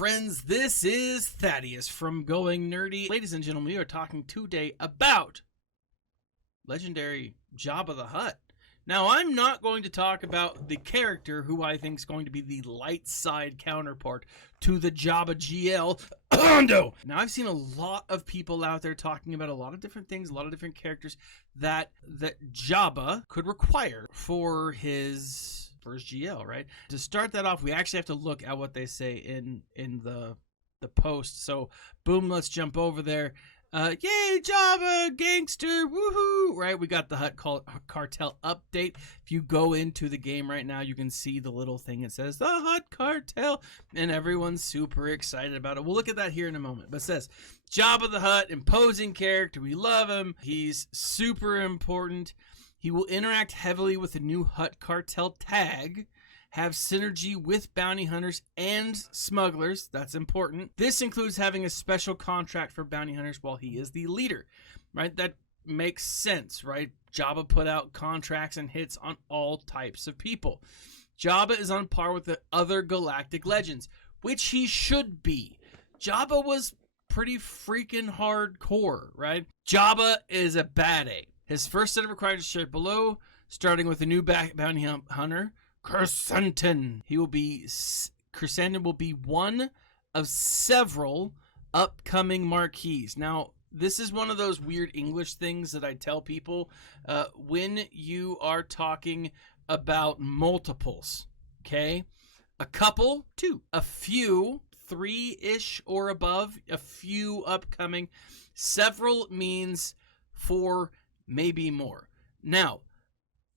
friends, this is Thaddeus from Going Nerdy. Ladies and gentlemen, we are talking today about legendary Jabba the Hutt. Now, I'm not going to talk about the character who I think is going to be the light side counterpart to the Jabba GL, Lando. Now, I've seen a lot of people out there talking about a lot of different things, a lot of different characters that Jabba could require for his GL, right? To start that off, we actually have to look at what they say in the post. So, boom, let's jump over there. Yay, Jabba, gangster, woohoo, right? We got the Hutt Cartel update. If you go into the game right now, you can see the little thing that says the Hutt Cartel, and everyone's super excited about it. We'll look at that here in a moment. But it says, Jabba the Hutt, imposing character. We love him. He's super important. He will interact heavily with the new Hutt Cartel tag, have synergy with bounty hunters and smugglers. That's important. This includes having a special contract for bounty hunters while he is the leader, right? That makes sense, right? Jabba put out contracts and hits on all types of people. Jabba is on par with the other galactic legends, which he should be. Jabba was pretty freaking hardcore, right? Jabba is a bad A. His first set of requirements are shared below, starting with a new bounty hunter, Chrysanthemum. Chrysanthemum will be one of several upcoming marquees. Now, this is one of those weird English things that I tell people when you are talking about multiples, okay? A couple, 2. A few, 3-ish or above. A few upcoming. Several means 4, maybe more. Now,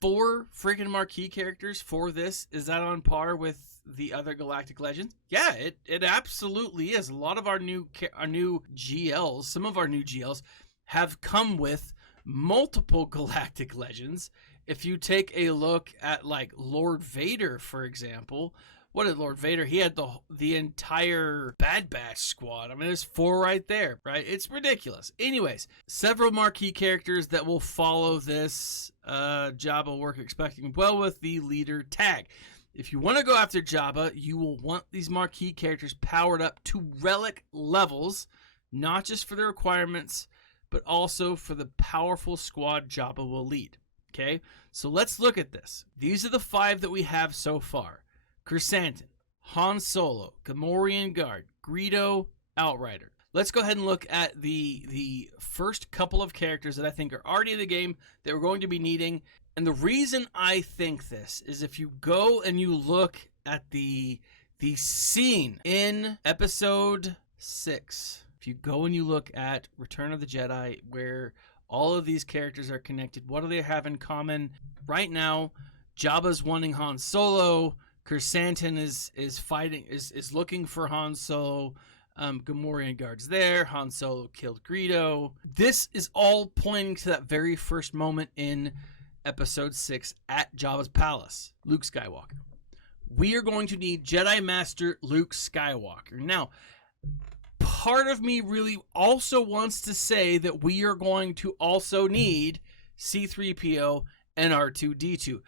4 freaking marquee characters for this, is that on par with the other galactic legends? Yeah, it absolutely is. A lot of our new GLs, some of our new GLs have come with multiple galactic legends. If you take a look at like Lord Vader, for example, what did Lord Vader? He had the entire Bad Batch squad. I mean, there's 4 right there, right? It's ridiculous. Anyways, several marquee characters that will follow this Jabba work, expecting well with the leader tag. If you want to go after Jabba, you will want these marquee characters powered up to relic levels, not just for the requirements, but also for the powerful squad Jabba will lead. Okay, so let's look at this. These are the 5 that we have so far. Chrysanthemum, Han Solo, Gamorrean Guard, Greedo, Outrider. Let's go ahead and look at the first couple of characters that I think are already in the game that we're going to be needing. And the reason I think this is if you go and you look at the scene in episode 6, if you go and you look at Return of the Jedi, where all of these characters are connected, what do they have in common? Right now, Jabba's wanting Han Solo. Chrysanthemum is looking for Han Solo. Gamorrean Guard's there. Han Solo killed Greedo. This is all pointing to that very first moment in episode 6 at Jabba's palace. Luke Skywalker. We are going to need Jedi Master Luke Skywalker. Now, part of me really also wants to say that we are going to also need C-3PO and R2-D2.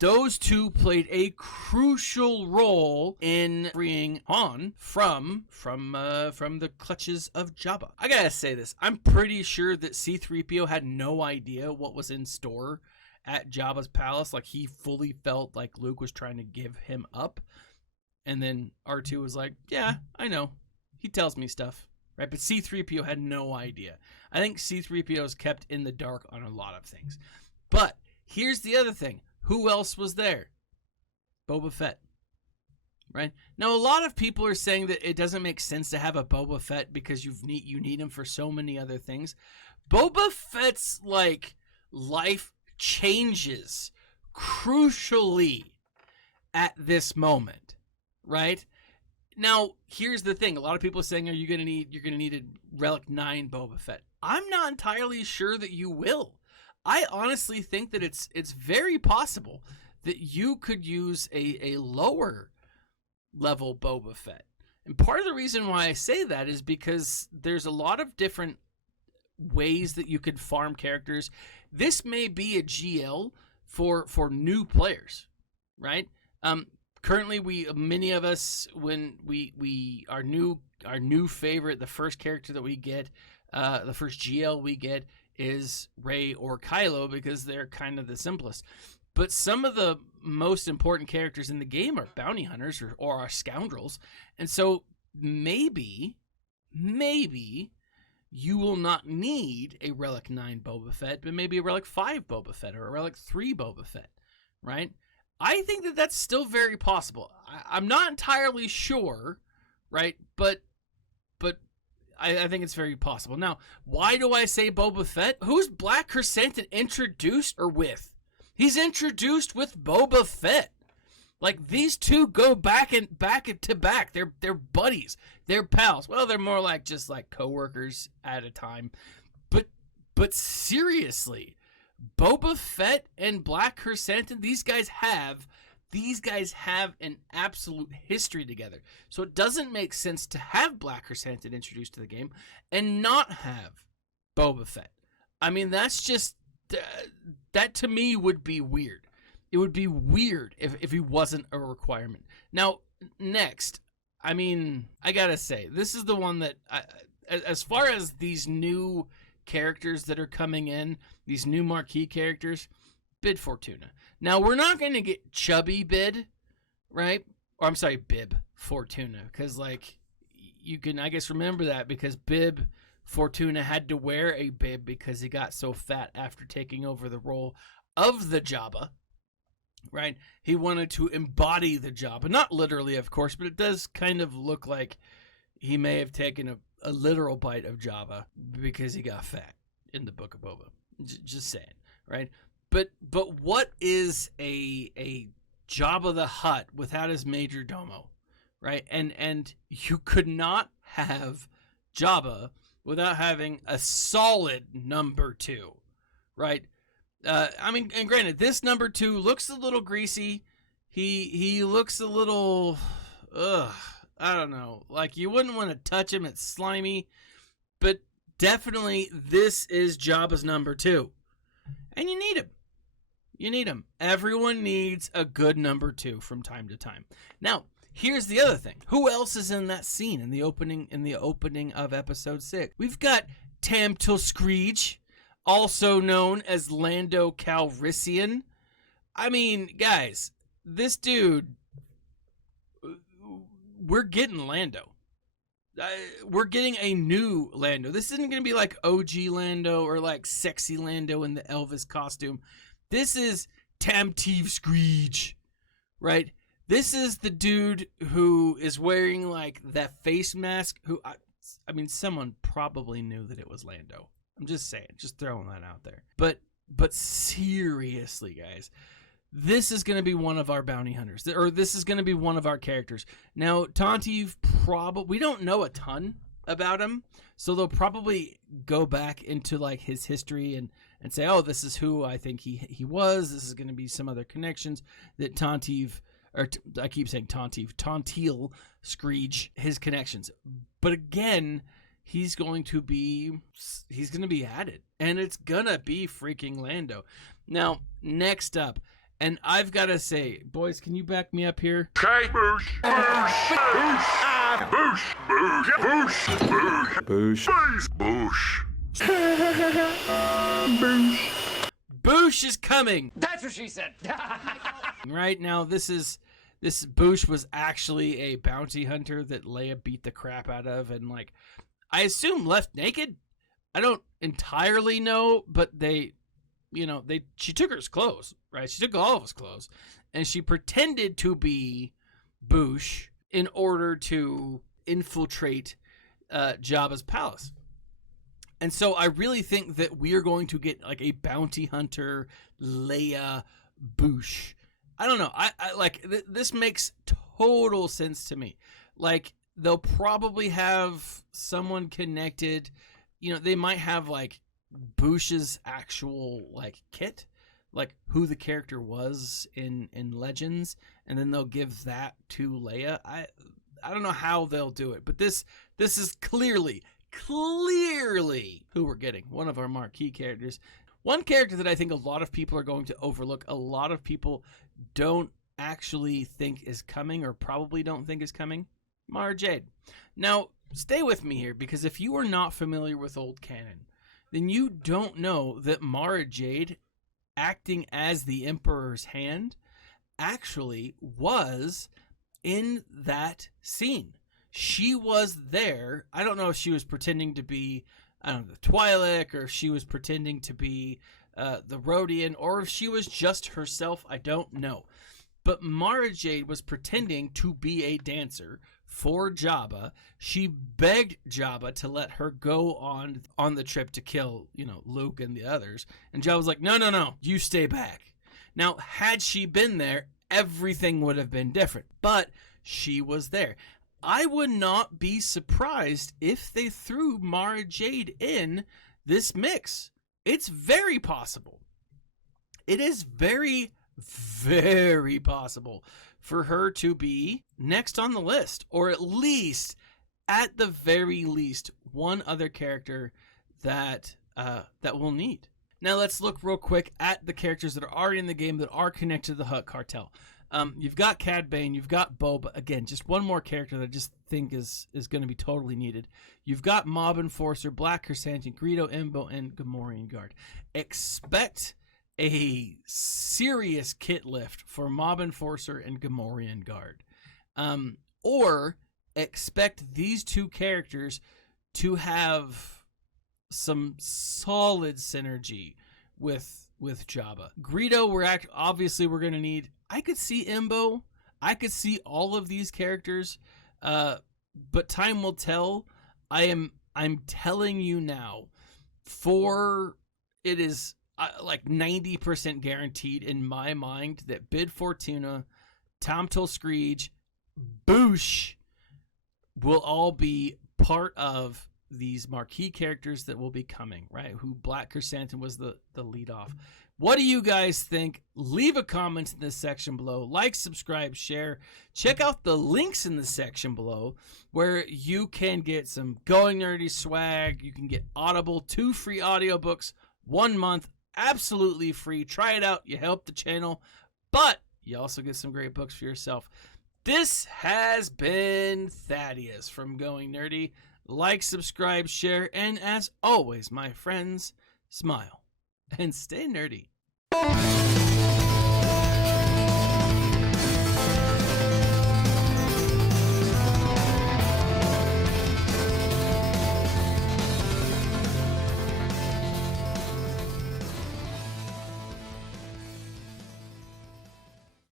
Those 2 played a crucial role in freeing Han from the clutches of Jabba. I gotta say this. I'm pretty sure that C-3PO had no idea what was in store at Jabba's palace. Like, he fully felt like Luke was trying to give him up. And then R2 was like, yeah, I know. He tells me stuff. Right? But C-3PO had no idea. I think C-3PO is kept in the dark on a lot of things. But here's the other thing. Who else was there? Boba Fett, right? Now, a lot of people are saying that it doesn't make sense to have a Boba Fett because you need him for so many other things. Boba Fett's life changes crucially at this moment, right? Now, here's the thing. A lot of people are saying, you're gonna need a Relic 9 Boba Fett. I'm not entirely sure that you will. I honestly think that it's very possible that you could use a lower level Boba Fett. And part of the reason why I say that is because there's a lot of different ways that you could farm characters. This may be a GL for new players, right? currently many of us, when our new favorite, the first character that we get, the first GL we get is Rey or Kylo, because they're kind of the simplest. But some of the most important characters in the game are bounty hunters or are scoundrels. And so maybe you will not need a Relic 9 Boba Fett, but maybe a Relic 5 Boba Fett or a Relic 3 Boba Fett, right? I think that that's still very possible. I'm not entirely sure, right? But I think it's very possible. Now, why do I say Boba Fett? Who's Black Chrysanthemum introduced or with? He's introduced with Boba Fett. Like, these two go back to back. They're buddies. They're pals. Well, they're more like just like coworkers at a time. But seriously, Boba Fett and Black Chrysanthemum, these guys have an absolute history together. So it doesn't make sense to have Black Chrysanthemum introduced to the game and not have Boba Fett. I mean, that's just that to me would be weird. It would be weird if he wasn't a requirement. Now, next, I mean, I gotta say, this is the one that, as far as these new characters that are coming in, these new Marquee characters, Bib Fortuna. Now, we're not going to get chubby Bib, right? Or I'm sorry, Bib Fortuna, because, like, you can, I guess, remember that because Bib Fortuna had to wear a bib because he got so fat after taking over the role of the Jabba, right? He wanted to embody the Jabba. Not literally, of course, but it does kind of look like he may have taken a literal bite of Jabba because he got fat in the Book of Boba. Just saying, right? But what is a Jabba the Hutt without his major domo, right? And you could not have Jabba without having a solid number 2, right? I mean, and granted, this number 2 looks a little greasy. He looks a little, I don't know. Like, you wouldn't want to touch him. It's slimy. But definitely, this is Jabba's number 2. And you need him. You need him. Everyone needs a good number 2 from time to time. Now, here's the other thing. Who else is in that scene in the opening of episode 6? We've got Tamtil Screech, also known as Lando Calrissian. I mean, guys, this dude, we're getting Lando. We're getting a new Lando. This isn't going to be like OG Lando or like sexy Lando in the Elvis costume. This is Tamtil Screech, right? This is the dude who is wearing like that face mask. Who, I mean, someone probably knew that it was Lando. I'm just saying, just throwing that out there. But seriously, guys, this is going to be one of our bounty hunters, or this is going to be one of our characters. Now, Tantive we don't know a ton about him, so they'll probably go back into like his history and say, oh, this is who I think he was. This is going to be some other connections that Tantive, or I keep saying Tamtil Screech, his connections. But again, he's going to be added, and it's gonna be freaking Lando. Now, next up, and I've got to say, boys, can you back me up here? Okay. Boosh. Boosh. Boosh. Boosh. Boosh. Boosh. Boosh. Boosh. Boosh is coming. That's what she said. Right now, this Boosh was actually a bounty hunter that Leia beat the crap out of, and like, I assume left naked. I don't entirely know, but she took her clothes, right? She took all of his clothes, and she pretended to be Boosh in order to infiltrate Jabba's palace. And so I really think that we are going to get like a bounty hunter Leia Boosh. I don't know. I like this makes total sense to me. Like, they'll probably have someone connected. You know, they might have like Boosh's actual like kit, like who the character was in Legends, and then they'll give that to Leia. I don't know how they'll do it, but this is clearly who we're getting. One of our marquee characters. One character that I think a lot of people are going to overlook. A lot of people don't actually think is coming, or probably don't think is coming? Mara Jade. Now, stay with me here, because if you are not familiar with old canon, then you don't know that Mara Jade, acting as the Emperor's hand, actually was in that scene. She was there. I don't know if she was pretending to be, I don't know, the Twi'lek, or if she was pretending to be the Rodian, or if she was just herself. I don't know. But Mara Jade was pretending to be a dancer for Jabba. She begged Jabba to let her go on the trip to kill, Luke and the others. And Jabba was like, no, you stay back. Now, had she been there, everything would have been different. But she was there. I would not be surprised if they threw Mara Jade in this mix. It's very possible. It is very, very possible for her to be next on the list, or at the very least, one other character that we'll need. Now let's look real quick at the characters that are already in the game that are connected to the Hutt cartel. You've got Cad Bane, you've got Boba. Again, just one more character that I just think is going to be totally needed. You've got Mob Enforcer, Black Chrysanthemum, Greedo, Embo, and Gamorrean Guard. Expect a serious kit lift for Mob Enforcer and Gamorrean Guard. Or expect these two characters to have some solid synergy with Jabba. Greedo, obviously we're going to need. I could see Embo. I could see all of these characters. But time will tell. I'm telling you now, it is like 90% guaranteed in my mind that Bid Fortuna, Tomtel Screech, Boosh will all be part of these marquee characters that will be coming, right? Who Black Chrysanthemum was the lead off. What do you guys think? Leave a comment in this section below. Like, subscribe, share. Check out the links in the section below where you can get some Going Nerdy swag. You can get Audible, 2 free audiobooks, 1 month, absolutely free. Try it out. You help the channel, but you also get some great books for yourself. This has been Thaddeus from Going Nerdy. Like, subscribe, share, and as always, my friends, smile and stay nerdy.